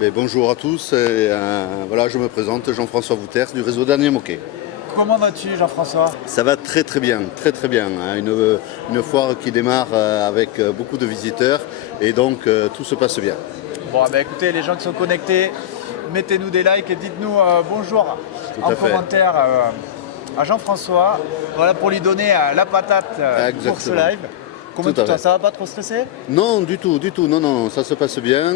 Mais bonjour à tous, voilà, je me présente, Jean-François Wouters du réseau Daniel Moquet. Comment vas-tu, Jean-François? Ça va très très bien, hein. Une foire qui démarre avec beaucoup de visiteurs et donc tout se passe bien. Bon, écoutez, les gens qui sont connectés, mettez-nous des likes et dites-nous bonjour Tout en à fait. commentaire à Jean-François, voilà, pour lui donner la patate pour ce live. Comment Tout à fait. ça va pas trop stresser? Non, du tout, non, ça se passe bien.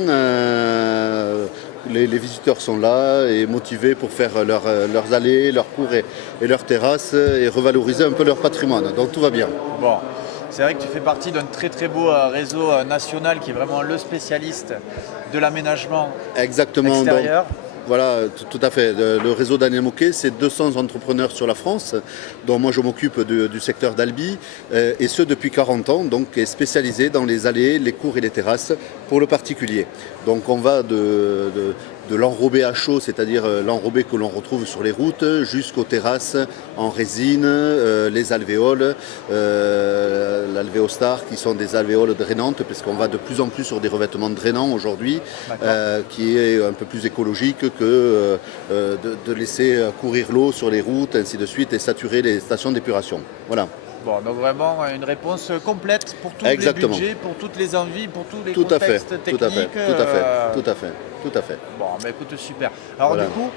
Les visiteurs sont là et motivés pour faire leurs allées, leurs cours et leurs terrasses et revaloriser un peu leur patrimoine. Donc tout va bien. Bon, c'est vrai que tu fais partie d'un très très beau réseau national qui est vraiment le spécialiste de l'aménagement extérieur. Voilà, tout à fait. Le réseau Daniel Moquet, c'est 200 entrepreneurs sur la France, dont moi je m'occupe du secteur d'Albi, et ce depuis 40 ans, donc est spécialisé dans les allées, les cours et les terrasses pour le particulier. Donc on va de l'enrobé à chaud, c'est-à-dire l'enrobé que l'on retrouve sur les routes, jusqu'aux terrasses en résine, les alvéoles, l'alvéostar qui sont des alvéoles drainantes, parce qu'on va de plus en plus sur des revêtements drainants aujourd'hui, qui est un peu plus écologique que de laisser courir l'eau sur les routes, ainsi de suite, et saturer les stations d'épuration. Voilà. Bon, donc vraiment une réponse complète pour tous les budgets, pour toutes les envies, pour tous les contextes techniques. Tout à fait. Bon, écoute, super. Alors voilà. Du coup,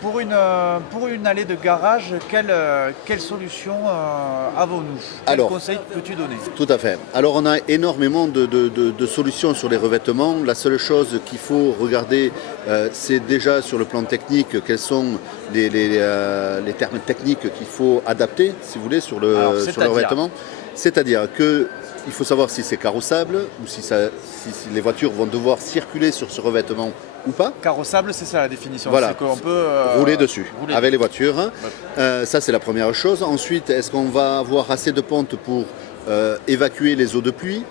pour une allée de garage, quelle solution avons-nous? Quel conseil peux-tu donner? Tout à fait. Alors on a énormément de solutions sur les revêtements. La seule chose qu'il faut regarder, c'est déjà sur le plan technique, quels sont les termes techniques qu'il faut adapter, si vous voulez, sur le revêtement. C'est-à-dire qu'il faut savoir si c'est carrossable ou si les voitures vont devoir circuler sur ce revêtement ou pas. Carrossable, c'est ça la définition. Voilà, c'est qu'on peut rouler dessus avec les voitures. Ouais. Ça, c'est la première chose. Ensuite, est-ce qu'on va avoir assez de pente pour évacuer les eaux de pluie,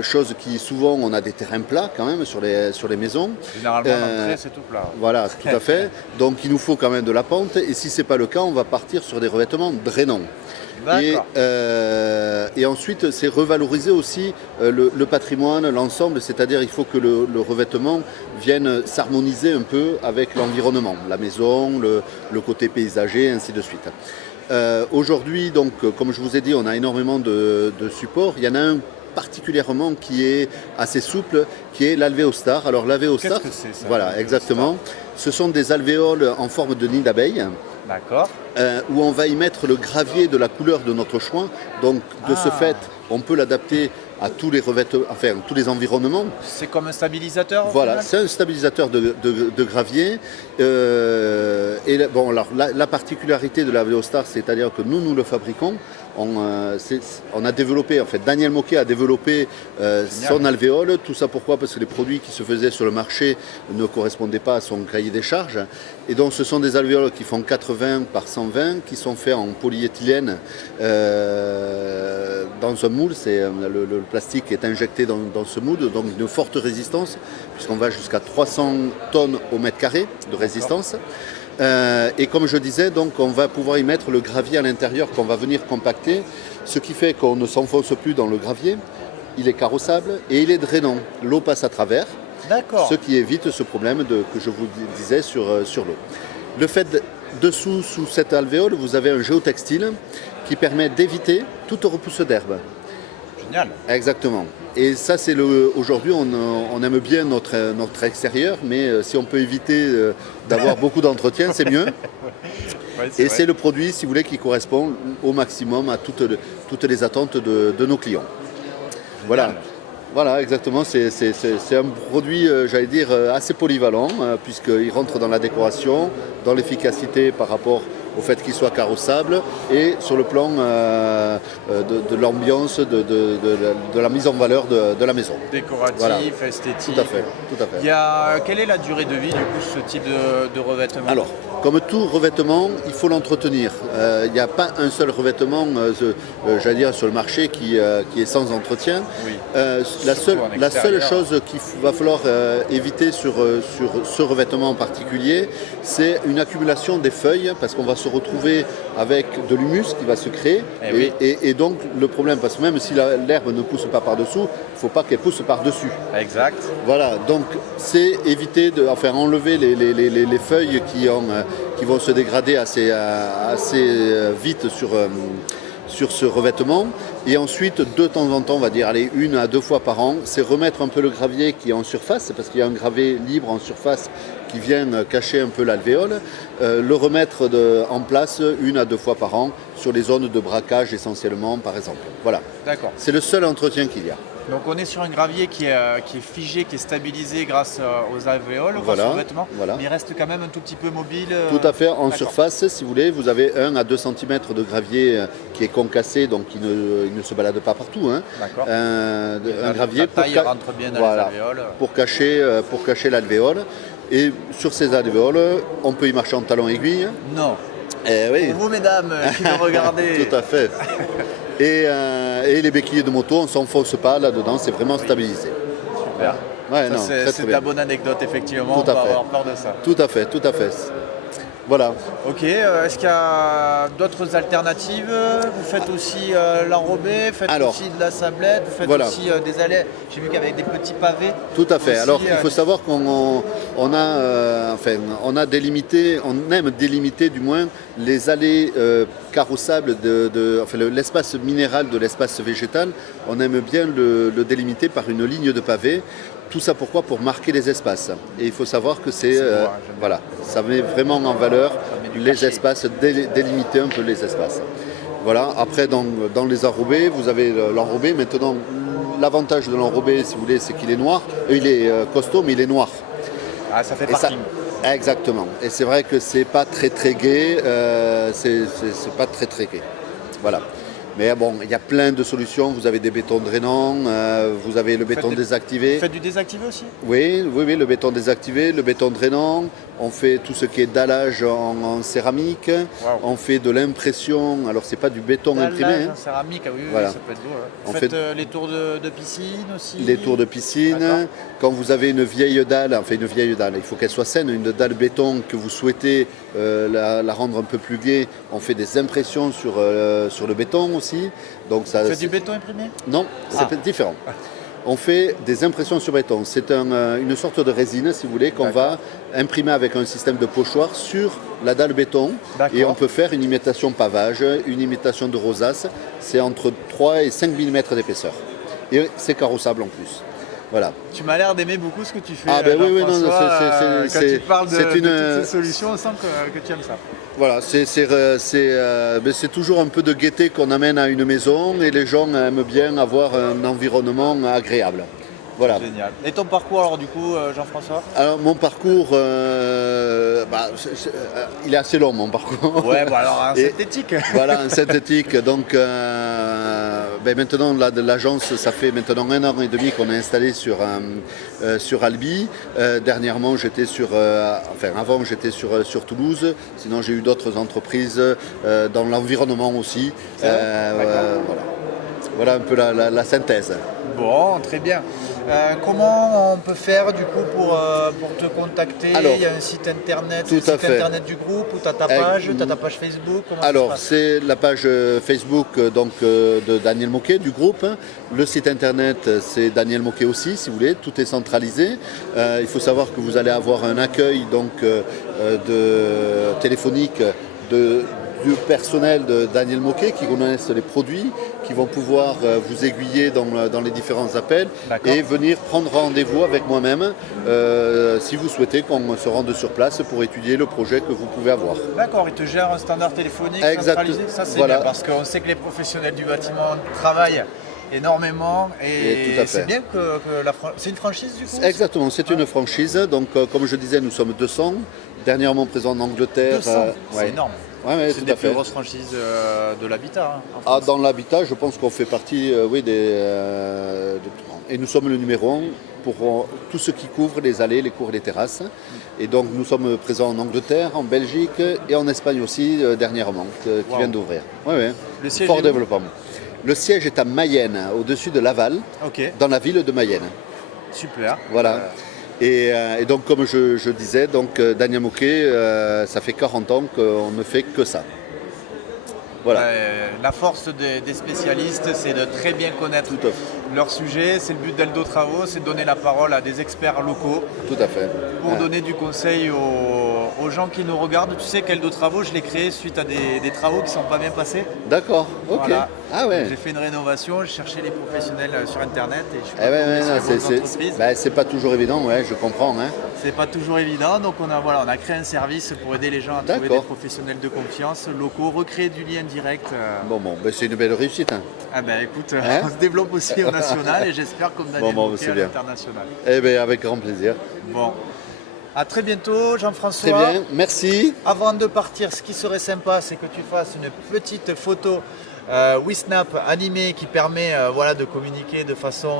chose qui souvent on a des terrains plats quand même sur les maisons. Généralement l'entrée c'est tout plat. Voilà, tout à fait. Donc il nous faut quand même de la pente et si c'est pas le cas, on va partir sur des revêtements drainants. Et ensuite, c'est revaloriser aussi le patrimoine, l'ensemble, c'est-à-dire il faut que le revêtement vienne s'harmoniser un peu avec l'environnement, la maison, le côté paysager, ainsi de suite. Aujourd'hui, donc, comme je vous ai dit, on a énormément de supports. Il y en a un particulièrement qui est assez souple, qui est l'alvéostar. Alors l'alvéostar, qu'est-ce que c'est ça? Voilà, exactement. Ce sont des alvéoles en forme de nid d'abeille. D'accord. Où on va y mettre le gravier de la couleur de notre choix. Donc de ce fait, on peut l'adapter à tous les revêtements, enfin tous les environnements. C'est comme un stabilisateur? Voilà, c'est un stabilisateur de gravier. La particularité de l'alvéostar, c'est-à-dire que nous le fabriquons. On a développé, en fait, Daniel Moquet a développé son alvéole. Tout ça pourquoi? Parce que les produits qui se faisaient sur le marché ne correspondaient pas à son cahier des charges. Et donc ce sont des alvéoles qui font 80 par 120, qui sont faits en polyéthylène dans un moule. Le plastique est injecté dans ce moule, donc une forte résistance, puisqu'on va jusqu'à 300 tonnes au mètre carré de résistance. Et comme je disais, donc on va pouvoir y mettre le gravier à l'intérieur qu'on va venir compacter, ce qui fait qu'on ne s'enfonce plus dans le gravier, il est carrossable et il est drainant. L'eau passe à travers, ce qui évite ce problème que je vous disais sur l'eau. Le fait dessous, sous cette alvéole, vous avez un géotextile qui permet d'éviter toute repousse d'herbe. Génial. Exactement. Et ça, c'est aujourd'hui, on aime bien notre extérieur, mais si on peut éviter d'avoir beaucoup d'entretien, c'est mieux. Et c'est le produit, si vous voulez, qui correspond au maximum à toutes les attentes de nos clients. Génial. Voilà, exactement. C'est un produit, j'allais dire, assez polyvalent, puisqu'il rentre dans la décoration, dans l'efficacité par rapport au fait qu'il soit carrossable et sur le plan de l'ambiance, de la mise en valeur de la maison. Décoratif, esthétique. Tout à fait. Quelle est la durée de vie du coup ce type de revêtement? Alors, comme tout revêtement, il faut l'entretenir. Il n'y a pas un seul revêtement, j'allais dire, sur le marché qui est sans entretien. Oui. La seule chose qu'il va falloir éviter sur ce revêtement en particulier, c'est une accumulation des feuilles, parce qu'on va se retrouver avec de l'humus qui va se créer. Oui. Et donc le problème, parce que même si l'herbe ne pousse pas par-dessous, il ne faut pas qu'elle pousse par-dessus. Exact. Voilà, donc c'est éviter enlever les feuilles qui vont se dégrader assez vite sur ce revêtement. Et ensuite, de temps en temps, on va dire 1 à 2 fois par an, c'est remettre un peu le gravier qui est en surface, parce qu'il y a un gravier libre en surface qui vient cacher un peu l'alvéole, le remettre en place 1 à 2 fois par an sur les zones de braquage essentiellement, par exemple. Voilà. D'accord. C'est le seul entretien qu'il y a. Donc on est sur un gravier qui est figé, qui est stabilisé grâce aux alvéoles, voilà, grâce au vêtement, voilà. mais il reste quand même un tout petit peu mobile. Tout à fait, en surface, si vous voulez, vous avez 1 à 2 cm de gravier qui est concassé, donc qui ne se balade pas partout. Hein. D'accord. Un gravier la taille rentre bien dans les alvéoles. Pour cacher l'alvéole. Et sur ces alvéoles, on peut y marcher en talons aiguilles. Non. Oui. Pour vous, mesdames, qui nous regardez. Tout à fait. Et les béquilles de moto, on ne s'enfonce pas là-dedans, c'est vraiment stabilisé. Super. Ouais, c'est ta bonne anecdote, effectivement, tout on peut avoir peur de ça. Tout à fait, tout à fait. Voilà. Ok, est-ce qu'il y a d'autres alternatives? Vous faites aussi l'enrobé, vous faites aussi de la sablette, vous faites aussi des allées, j'ai vu qu'avec des petits pavés. Tout à fait. Aussi, alors il faut savoir qu'on aime délimiter du moins les allées carrossables l'espace minéral de l'espace végétal, on aime bien le délimiter par une ligne de pavés. Tout ça pourquoi? Pour marquer les espaces. Et il faut savoir que ça met vraiment en valeur les espaces, délimiter un peu les espaces. Voilà. Après, dans les enrobés, vous avez l'enrobé. Maintenant, l'avantage de l'enrobé, si vous voulez, c'est qu'il est noir. Il est costaud, mais il est noir. Ah, ça fait parking. Exactement. Et c'est vrai que c'est pas très très gai. C'est pas très très gai. Voilà. Mais bon, il y a plein de solutions. Vous avez des bétons drainants, vous avez le béton désactivé. Vous faites du désactivé aussi? Oui, le béton désactivé, le béton drainant. On fait tout ce qui est dallage en céramique. Wow. On fait de l'impression. Alors, c'est pas du béton imprimé. Dallage en céramique, oui, voilà. Ça peut être beau. Vous faites les tours de piscine aussi? Les tours de piscine. Quand vous avez une vieille dalle, il faut qu'elle soit saine, une dalle béton que vous souhaitez la rendre un peu plus gaie, on fait des impressions sur le béton aussi. Donc ça, vous faites du béton imprimé? Non, c'est différent. On fait des impressions sur béton. C'est une sorte de résine, si vous voulez, qu'on va imprimer avec un système de pochoir sur la dalle béton. Et on peut faire une imitation pavage, une imitation de rosace. C'est entre 3 et 5 mm d'épaisseur. Et c'est carrossable en plus. Voilà. Tu m'as l'air d'aimer beaucoup ce que tu fais. Ah ben oui, non, quand tu parles de toutes ces solutions, on sent que tu aimes ça. Voilà, c'est toujours un peu de gaieté qu'on amène à une maison et les gens aiment bien avoir un environnement agréable. Voilà. Génial. Et ton parcours alors du coup, Jean-François? Alors mon parcours, il est assez long mon parcours. Ouais, bon alors en synthétique. Voilà, en synthétique. Donc maintenant l'agence, ça fait maintenant 1 an et demi qu'on est installé sur Albi. Dernièrement avant j'étais sur Toulouse. Sinon j'ai eu d'autres entreprises dans l'environnement aussi. Voilà un peu la synthèse. Bon, très bien. Comment on peut faire du coup pour te contacter? Il y a un site internet, internet du groupe, ou tu as ta page, Facebook? Alors c'est la page Facebook de Daniel Moquet du groupe. Le site internet c'est Daniel Moquet aussi, si vous voulez, tout est centralisé. Il faut savoir que vous allez avoir un accueil téléphonique du personnel de Daniel Moquet qui connaissent les produits, qui vont pouvoir vous aiguiller dans les différents appels et venir prendre rendez-vous avec moi-même si vous souhaitez qu'on se rende sur place pour étudier le projet que vous pouvez avoir. D'accord, ils te gèrent un standard téléphonique centralisé. Ça c'est bien parce qu'on sait que les professionnels du bâtiment travaillent énormément et c'est bien que c'est une franchise du coup? Exactement, c'est une franchise. Donc comme je disais, nous sommes 200, dernièrement présents en Angleterre. 200, c'est énorme. C'est une des plus grosses franchises de l'habitat. Dans l'habitat, je pense qu'on fait partie et nous sommes le numéro 1 pour tout ce qui couvre les allées, les cours et les terrasses. Et donc nous sommes présents en Angleterre, en Belgique et en Espagne aussi dernièrement, qui vient d'ouvrir. Le siège fort développement. Le siège est à Mayenne, au-dessus de Laval, dans la ville de Mayenne. Super. Voilà. Et donc, comme je disais, donc, Daniel Moquet, ça fait 40 ans qu'on ne fait que ça. Voilà. La force des spécialistes, c'est de très bien connaître leur sujet. C'est le but d'Eldo Travaux, c'est de donner la parole à des experts locaux. Tout à fait. Pour donner du conseil aux gens qui nous regardent. Tu sais qu'Eldo Travaux, je l'ai créé suite à des travaux qui ne sont pas bien passés. D'accord, ok. Voilà. Ah ouais. J'ai fait une rénovation, je cherchais les professionnels sur Internet et je suis tombé sur votre entreprise. C'est pas toujours évident, ouais, je comprends. Hein. C'est pas toujours évident, donc on a créé un service pour aider les gens à trouver des professionnels de confiance locaux, recréer du lien direct. Bon, c'est une belle réussite. Hein. Ah ben écoute, on se développe aussi au national et j'espère comme Daniel Moquet à l'international. Eh bien, avec grand plaisir. Bon, à très bientôt Jean-François. Très bien, merci. Avant de partir, ce qui serait sympa, c'est que tu fasses une petite photo WeSnap animée qui permet de communiquer de façon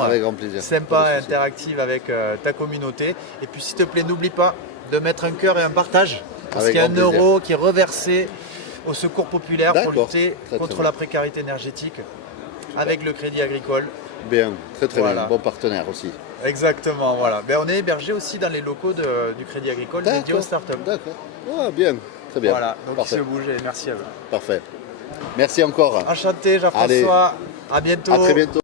sympa et interactive avec ta communauté. Et puis s'il te plaît, n'oublie pas de mettre un cœur et un partage. Parce qu'il y a un euro qui est reversé au Secours Populaire pour lutter contre la précarité énergétique avec le Crédit Agricole. Bien, très bien, bon partenaire aussi. Exactement, voilà. Ben, on est hébergé aussi dans les locaux du Crédit Agricole dédié aux startups. D'accord, bien, très bien. Voilà, donc il se bouge et merci à vous. Parfait. Merci encore. Enchanté Jean-François, à bientôt. À très bientôt.